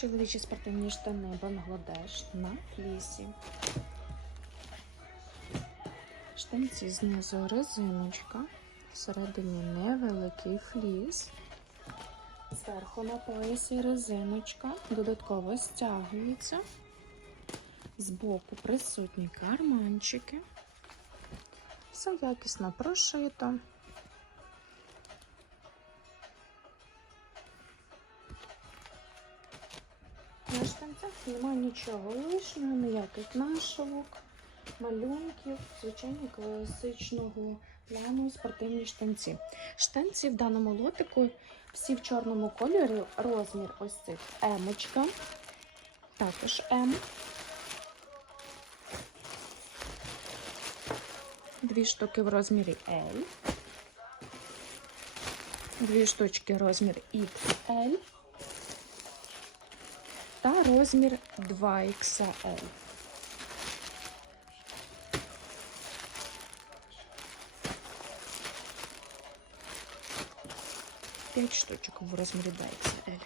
Чоловічі спортивні штани Бангладеш на флісі. Штанці знизу резиночка, всередині невеликий фліс. Зверху на поясі резиночка, додатково стягується. Збоку присутні карманчики. Все якісно прошито. На штанцях немає нічого лишнього, ніяких нашивок, малюнків, звичайно, класичного плану спортивні штанці. Штанці в даному лотику всі в чорному кольорі, розмір ось цих емочка, також М. Дві штуки в розмірі L. Дві штучки розмір XL та розмір 2XL. П'ять штучок в розмірі 2XL.